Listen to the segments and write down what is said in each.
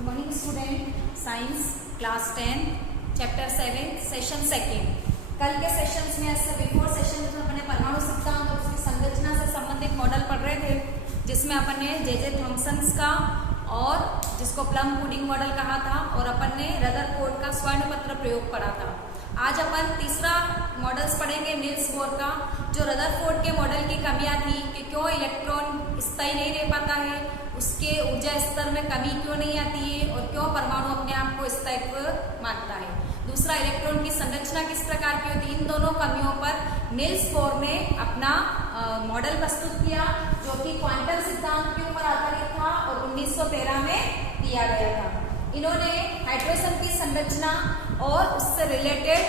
Good morning student, science class 10 chapter 7 session second. कल के sessions में बिफोर सेशन में अपने परमाणु सिद्धांत और उसकी संरचना से संबंधित मॉडल पढ़ रहे थे, जिसमें अपन ने जे थॉमसन का और जिसको प्लम पुडिंग मॉडल कहा था और अपन ने रदरफोर्ड का स्वर्णपत्र प्रयोग पढ़ा था। आज अपन तीसरा मॉडल्स पढ़ेंगे नील्स बोर का, जो रदरफोर्ड के मॉडल की कमियां थी कि क्यों इलेक्ट्रॉन स्थायी नहीं रह पाता है, उसके ऊर्जा स्तर में कमी क्यों नहीं आती है और क्यों परमाणु अपने आप को स्थायित्व मानता है। दूसरा, इलेक्ट्रॉन की संरचना किस प्रकार की होती है। इन दोनों कमियों पर नील्स बोर ने अपना मॉडल प्रस्तुत किया, जो कि क्वांटम सिद्धांत के ऊपर आधारित था और 1913 में दिया गया था। इन्होंने हाइड्रोजन की संरचना और उससे रिलेटेड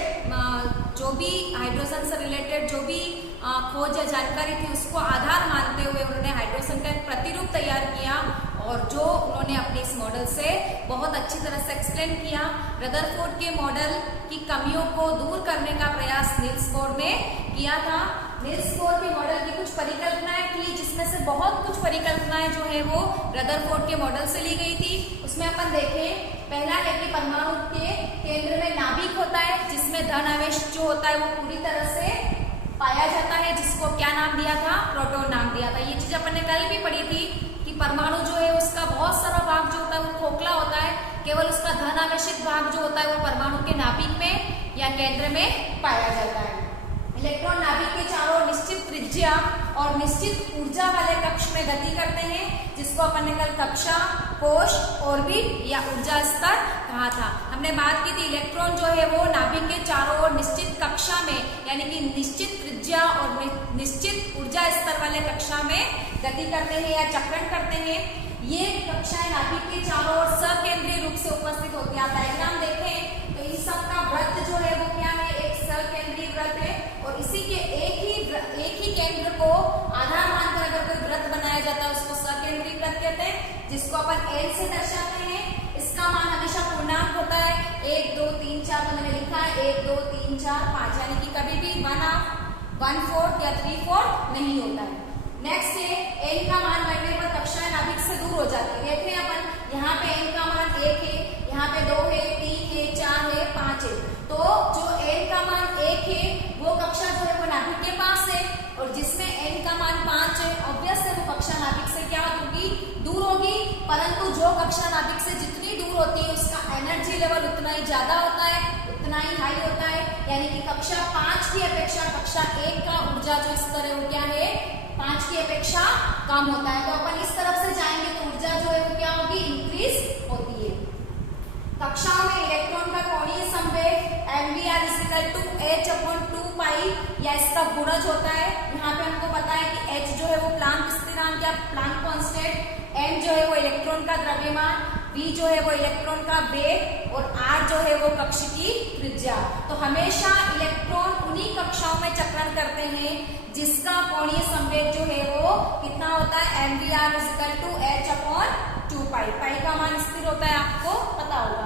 जो भी हाइड्रोजन से रिलेटेड जो भी खोज या जानकारी थी, उसको आधार मानते हुए उन्होंने हाइड्रोजन का एक प्रतिरूप तैयार किया और जो उन्होंने अपने इस मॉडल से बहुत अच्छी तरह से एक्सप्लेन किया। रदरफोर्ड के मॉडल की कमियों को दूर करने का प्रयास नील्स बोर ने किया था। नील्स बोर के मॉडल की कुछ परिकल्पनाएं थी, जिसमें से बहुत कुछ परिकल्पनाएं जो है वो रदरफोर्ड के मॉडल से ली गई थी। उसमें अपन देखें, पहला है कि परमाणु के केंद्र में नाभिक होता है, जिसमें धन आवेश जो होता है वो पूरी तरह से पाया जाता है, जिसको क्या नाम दिया था, प्रोटॉन नाम दिया था। ये चीज अपन ने कल भी पढ़ी थी कि परमाणु जो है उसका बहुत सारा भाग जो होता है वो खोखला होता है, केवल उसका धन आवेशित भाग जो होता है वो परमाणु के नाभिक में या केंद्र में पाया जाता है। इलेक्ट्रॉन नाभिक के चारों निश्चित त्रिज्या और निश्चित ऊर्जा वाले कक्ष में गति करते हैं, जिसको अपन ने कल कक्षा, कोश, ऑर्बिट या ऊर्जा स्तर कहा था। हमने बात की थी इलेक्ट्रॉन जो है वो नाभिक के चारों ओर निश्चित कक्षा में, यानी कि निश्चित त्रिज्या और निश्चित ऊर्जा स्तर वाले कक्षा में गति करते हैं या चक्रण करते हैं। ये कक्षाएं नाभिक के चारों ओर सकेंद्रीय रूप से उपस्थित होती है। आप डायग्राम देखें तो इन सबका वृत्त जो है वो क्या है, एक सकेंद्रीय वृत्त है और इसी के एक ही केंद्र को आधार मानकर अगर कोई वृत्त बनाया जाता है उसको सकेंद्रीय वृत्त कहते हैं, जिसको अपन L से दर्शाते हैं। इसका मान हमेशा पूर्णांक होता है, 1 2 3 4 तो मैंने लिखा है 1 2 3 4 5, यानी कि कभी भी 1/4 या 3/4 नहीं होता है। नेक्स्ट है n का मान बढ़ने पर कक्षाएं नाभिक से दूर हो जाती है। देख रहे हैं अपन, यहाँ पे n का मान 1 है, यहाँ पे 2 है, 3 है, 4 है, 5 है। तो जो n का मान 1 है वो कक्षा जो है वो नाभिक के पास है, और जिसमें n का मान 5 है ऑब्वियस है वो कक्षा नाभिक से क्या होगी, दूर होगी। परंतु जो कक्षा नाभिक से जितनी दूर होती है उसका एनर्जी लेवल उतना ही ज्यादा होता है, उतना ही हाई होता है। यानी कि कक्षा 5 की अपेक्षा कक्षा 1 का ऊर्जा जो स्तर है वो क्या है, 5 की अपेक्षा कम होता है। तो अपन इस तरफ से जाएंगे तो ऊर्जा जो है वो क्या होगी, इंक्रीज होती है। कक्षाओं में इलेक्ट्रॉन का कोणीय संवेग mvr = h/2 या इसका गुणज होता है। यहाँ पे हमको पता है कि h जो है वो प्लांक स्थिरांक या प्लांक कांस्टेंट, m जो है वो इलेक्ट्रॉन का द्रव्यमान, v जो है वो इलेक्ट्रॉन का वेग और r जो है वो कक्ष की त्रिज्या। तो हमेशा इलेक्ट्रॉन उन्हीं कक्षाओं में चक्रण करते हैं जिसका कोणीय संवेग जो है वो कितना होता है, mvr = h/2 पाई का मान स्थिर होता है, आपको पता होगा।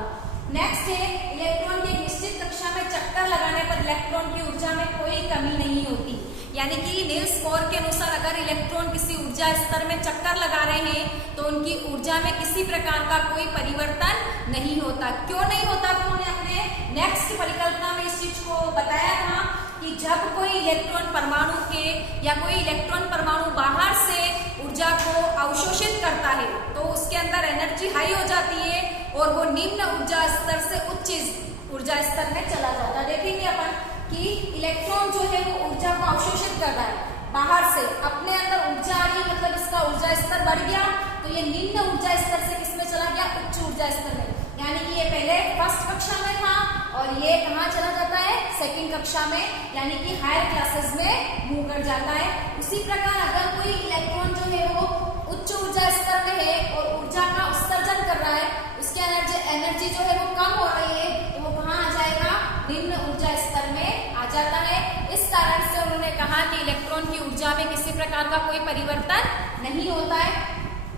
नेक्स्ट है इलेक्ट्रॉन की एक निश्चित कक्षा में चक्कर लगाने पर इलेक्ट्रॉन की ऊर्जा में कोई कमी नहीं होती। यानी कि नील्स बोर के अनुसार अगर इलेक्ट्रॉन किसी ऊर्जा स्तर में चक्कर लगा रहे हैं तो उनकी ऊर्जा में किसी प्रकार का कोई परिवर्तन नहीं होता। क्यों नहीं होता, तो उन्होंने अपने नेक्स्ट परिकल्पना में इस चीज को बताया था कि जब कोई इलेक्ट्रॉन परमाणु के या कोई इलेक्ट्रॉन परमाणु बाहर से ऊर्जा को अवशोषित करता है तो उसके अंदर एनर्जी हाई हो जाती है और वो निम्न ऊर्जा स्तर से उच्च ऊर्जा स्तर में चला जाता है। देखेंगे अपन कि इलेक्ट्रॉन जो है वो ऊर्जा को अवशोषित कर रहा है बाहर से, अपने अंदर ऊर्जा आ रही, मतलब इसका ऊर्जा स्तर बढ़ गया तो ये निम्न ऊर्जा स्तर से किसमें चला गया, उच्च ऊर्जा स्तर में। यानी कि ये पहले फर्स्ट कक्षा में था और ये कहाँ चला जाता है, सेकंड कक्षा में, यानी कि हायर क्लासेस में मूव कर जाता है। उसी प्रकार अगर कोई इलेक्ट्रॉन जो है वो उच्च ऊर्जा स्तर में है और ऊर्जा का उत्सर्जन कर रहा है, उसकी एनर्जी जो है वो कम हो रही है, तो वो कहाँ आ जाएगा, निम्न ऊर्जा स्तर में आ जाता है। इस कारण से उन्होंने कहा कि इलेक्ट्रॉन की ऊर्जा में किसी प्रकार का कोई परिवर्तन नहीं होता है।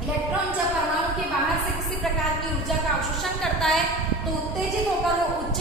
इलेक्ट्रॉन जब परमाणु के बाहर से किसी प्रकार की ऊर्जा का अवशोषण करता है तो उत्तेजित होकर वो उच्च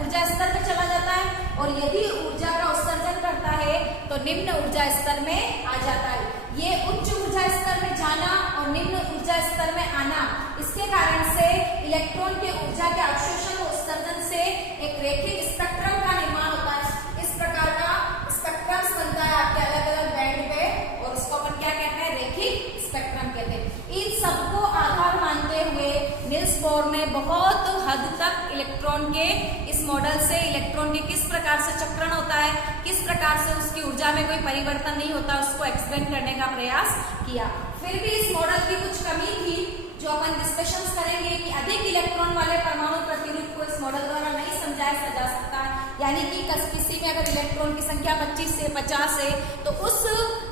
ऊर्जा स्तर में चला जाता है, और यदि ऊर्जा का उत्सर्जन करता है तो निम्न ऊर्जा स्तर में आ जाता है। ये उच्च ऊर्जा स्तर में जाना और निम्न ऊर्जा ऊर्जा स्तर में आना, इसके कारण से इलेक्ट्रॉन के ऊर्जा के अवशोषण और उत्सर्जन से एक रेखिक स्पेक्ट्रम का निर्माण होता है। इस प्रकार का स्पेक्ट्रम बनता है आपके अलग अलग बैंड पे, और उसको अपन क्या कहते हैं, रेखिक स्पेक्ट्रम कहते हैं। इन सबको आधार मानते हुए निल्स बोर ने बहुत हद तक इलेक्ट्रॉन के इस मॉडल से इलेक्ट्रॉन के किस प्रकार से चक्रण होता है, किस प्रकार से उसकी ऊर्जा में कोई परिवर्तन नहीं होता, उसको एक्सप्लेन करने का प्रयास किया। फिर भी इस मॉडल की कुछ कमी थी जो अपन डिस्कशन करेंगे कि अधिक इलेक्ट्रॉन वाले परमाणु प्रतिरूप को इस मॉडल द्वारा नहीं समझाया जा सकता, यानी कि किसी में अगर इलेक्ट्रॉन की संख्या 25 से 50 है तो उस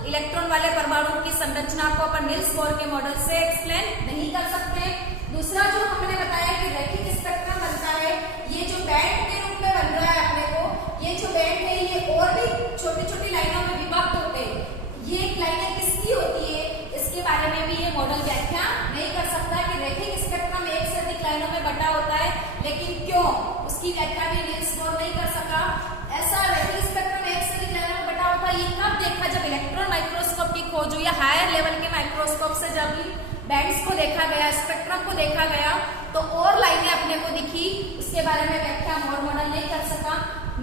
इलेक्ट्रॉन वाले परमाणु की संरचना को अपन निल्स बोर के मॉडल से एक्सप्लेन नहीं कर सकते। दूसरा जो हमने बताया कि रेखिक स्पेक्ट्रम बनता है, ये जो बैंड के रूप में बन रहा है अपने को, ये जो बैंड है ये और भी छोटी छोटी लाइनों में विभक्त होते हैं। ये लाइनें किसकी होती है, इसके बारे में भी ये मॉडल व्याख्या नहीं कर सकता कि रेखिक स्पेक्ट्रम एक से अधिक लाइनों में बटा होता है, लेकिन क्यों, उसकी व्याख्या भी निल्स बोर नहीं कर सका। ऐसा रेखिक स्पेक्ट्रम एक से अधिक लाइनों में बटा होता है, ये कब देखा, जब इलेक्ट्रॉन माइक्रोस्कोप की खोज हुई या हायर लेवल के माइक्रोस्कोप से जब बैंड्स को देखा गया, स्पेक्ट्रम को देखा गया, तो और लाइनें अपने को दिखी, उसके बारे में व्याख्या मोर मॉडल नहीं कर सका।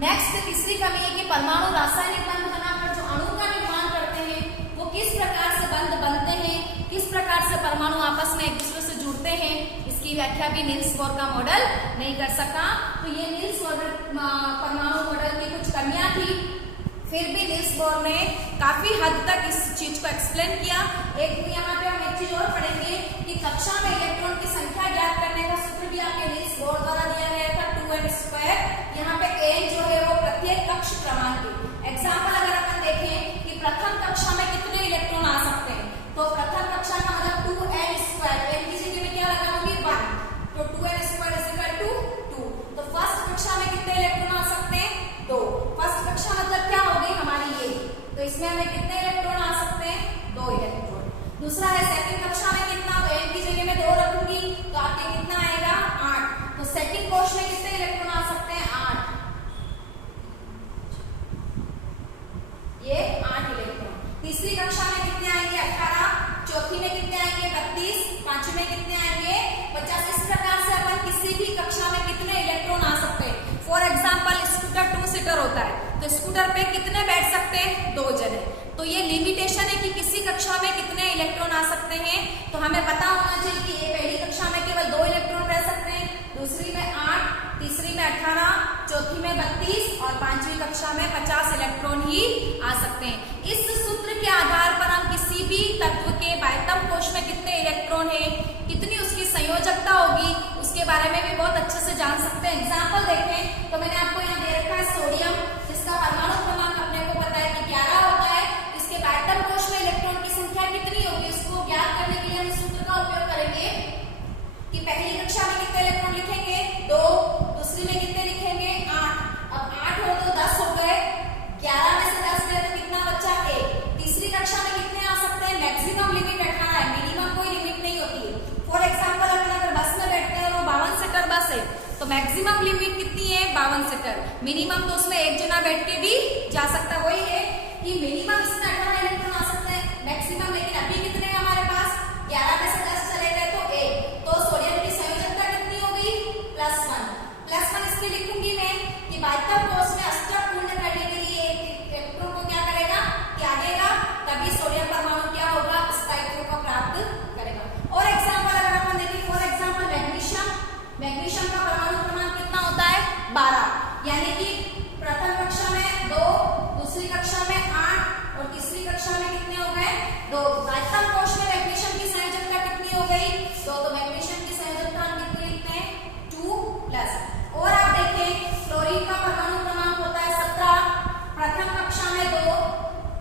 नेक्स्ट तीसरी कमी है कि परमाणु रासायनिक बंध बनाकर जो अणु का निर्माण करते हैं वो किस प्रकार से बंध बनते हैं, किस प्रकार से परमाणु आपस में एक दूसरे से जुड़ते हैं, इसकी व्याख्या भी निल्स बोर का मॉडल नहीं कर सका। तो ये निल्स परमाणु मॉडल की कुछ कमियां थी। फिर भी निल्स बोर ने काफी हद तक इस चीज को एक्सप्लेन किया। एक यहाँ पे हम एक चीज और पढ़ेंगे कि कक्षा में इलेक्ट्रॉन की संख्या ज्ञात करने का सूत्र भी आपके निल्स बोर द्वारा दिया गया था, 2n²। यहाँ पे n जो है वो प्रत्येक कक्ष क्रमांक है। एग्जाम्पल अगर अपन देखें कि प्रथम कक्षा में कितने इलेक्ट्रॉन आ सकते हैं, तो प्रथम कक्षा का मतलब 2n², n की जगह में क्या लगाऊंगी 1, तो 2n² 2। तो फर्स्ट कक्षा में कितने इलेक्ट्रॉन आ सकते हैं, 2। फर्स्ट कक्षा मतलब क्या हो गई हमारी ये, तो इसमें हमें कितने इलेक्ट्रॉन आ सकते हैं, 2 इलेक्ट्रॉन। दूसरा है सेकंड कक्षा में कितना, तो n की जगह में 2 रखूंगी तो आपके कितना आएगा 8। तो सेकंड कोश में कितने इलेक्ट्रॉन आ सकते हैं, 8, ये 8 इलेक्ट्रॉन। तीसरी कक्षा में कितने आएंगे, 18। चौथी में कितने आएंगे, 32। पांचवी में कितने आएंगे, 50। इस प्रकार से अपन किसी भी कक्षा में कितने इलेक्ट्रॉन आ सकते हैं। फॉर एग्जाम्पल स्कूटर 2 सीटर होता है, तो स्कूटर पे कितने बैठ सकते हैं, 2 जने। तो ये लिमिटेशन है कि किसी कक्षा में कितने इलेक्ट्रॉन आ सकते हैं। तो हमें पता होना चाहिए कि ये पहली कक्षा में केवल 2 इलेक्ट्रॉन रह सकते हैं, दूसरी में 8, तीसरी में 18, चौथी में 32 और पांचवी कक्षा में 50 इलेक्ट्रॉन ही आ सकते हैं। इस सूत्र के आधार पर हम किसी भी तत्व के बाह्यतम कोश में कितने इलेक्ट्रॉन है, कितनी उसकी संयोजकता होगी, उसके बारे में भी बहुत अच्छे से जान सकते हैं। एग्जाम्पल देखें तो मैंने आपको यहाँ दे रखा है सोडियम, जिसका परमाणु क्रमांक अपने को पता है कि 11 होता है। इसके बाह्यतम कोश में इलेक्ट्रॉन की संख्या कितनी होगी, उसको ज्ञात करने के लिए हम इस सूत्र का उपयोग करेंगे कि पहली कक्षा में कितने इलेक्ट्रॉन लिखेंगे, 2। दूसरी में कितने लिखेंगे, 8। अब 8 हो तो 10 हो गए, 11 में से 10 गए तो कितना बचा, 1। तीसरी कक्षा में कितने आ सकते हैं, मैक्सिमम लिमिट 18 है, मिनिमम कोई लिमिट नहीं होती है। फॉर एग्जाम्पल अपन अगर बस में बैठते हैं और वो 52 सीटर बस है, तो मैक्सिमम लिमिट कितनी है, 52 सीटर। मिनिमम तो उसमें एक जना बैठ के भी जा सकता है। वही है कि मिनिमम इसमें 18 इलेक्ट्रॉन आ सकते हैं, मैक्सिमम लेकिन अभी कितने हैं हमारे पास, 11 में से 10 चले गए तो 1। तो सोडियम की संयोजकता कितनी हो गई, +1। +1 इसलिए लिखूंगी मैं कि बाह्यतम कोश में अष्टक पूर्ण करने के लिए इलेक्ट्रॉन को क्या करेगा, त्यागेगा, तभी सोडियम परमाणु क्या होगा, स्थायित्व को प्राप्त करेगा। और एग्जाम्पल अगर अपन देखें, फॉर एग्जाम्पल मैग्नीशियम का परमाणु क्रमांक कितना होता है, 12। यानी कि प्रथम कक्षा में 2, दूसरी कक्षा में 8 और तीसरी कक्षा में कितने हो गए, 2। बाह्यतम कोश में मैग्नीशियम की संयोजकता कितनी हो गई, 2। तो मैग्नीशियम की संयोजकता हम कितनी लिखते हैं, 2+। और आप देखें क्लोरीन का परमाणु क्रमांक होता है 17। प्रथम कक्षा में 2,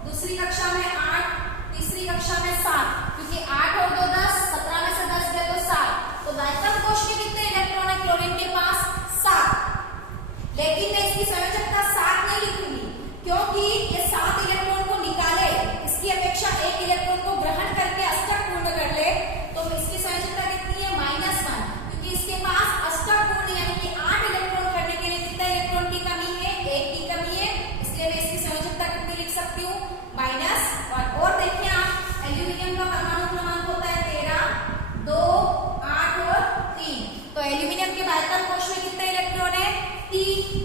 दूसरी कक्षा में 8, तीसरी कक्षा में 7, क्योंकि 8 और 2 10, 17 में से 10 गए तो 7। तो बाह्यतम कोश में कितने इलेक्ट्रॉन है क्लोरीन के पास, 7। लेकिन मैं इसकी संयोजकता 7 नहीं लिखूंगी, क्योंकि ये 7 इलेक्ट्रॉन को निकाले, इसकी अपेक्षा 1 इलेक्ट्रॉन को ग्रहण करके अष्टक पूर्ण कर ले, तो इसकी संयोजकता कितनी है, -1। क्योंकि इसके पास अष्टक पूर्ण यानी कि 8 इलेक्ट्रॉन करने के लिए कितने इलेक्ट्रॉन की कमी है, 1 की कमी है, इसलिए मैं इसकी संयोजकता कितनी लिख सकती हूँ, -1। और देखिए आप एल्यूमिनियम का परमाणु क्रमांक होता है 13।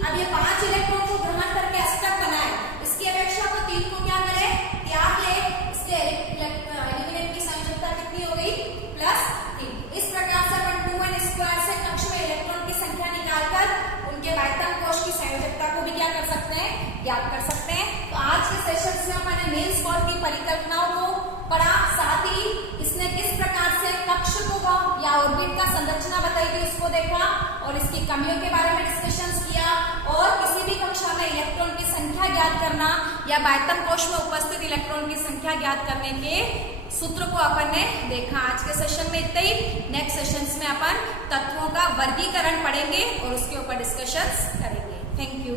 अब ये 5 इलेक्ट्रॉन को ग्रहण करके अष्टक बनाए, इसकी अपेक्षा वो 3 को क्या करे, त्याग ले। इसके एलिमेंट की संयोजकता कितनी हो गई, +3। इस प्रकार से अपन 2n² से कक्ष में इलेक्ट्रॉन की संख्या निकालकर उनके बाह्यतम कोश की संयोजकता को भी क्या कर सकते हैं, ज्ञात कर सकते हैं। तो आज के सेशंस में मैंने नील्स बोर की परिकल्पनाओं को पढ़ा, साथ ही इसने किस प्रकार से कक्ष को या ऑर्बिट का संरचना बताई थी उसको देखा और इसकी कमियों के बारे में डिस्कशंस किया, और किसी भी कक्षा में इलेक्ट्रॉन की संख्या ज्ञात करना या बाह्यतम कोश में उपस्थित इलेक्ट्रॉन की संख्या ज्ञात करने के सूत्र को अपन ने देखा। आज के सेशन में इतना ही। नेक्स्ट सेशंस में अपन तत्वों का वर्गीकरण पढ़ेंगे और उसके ऊपर डिस्कशंस करेंगे। Thank you.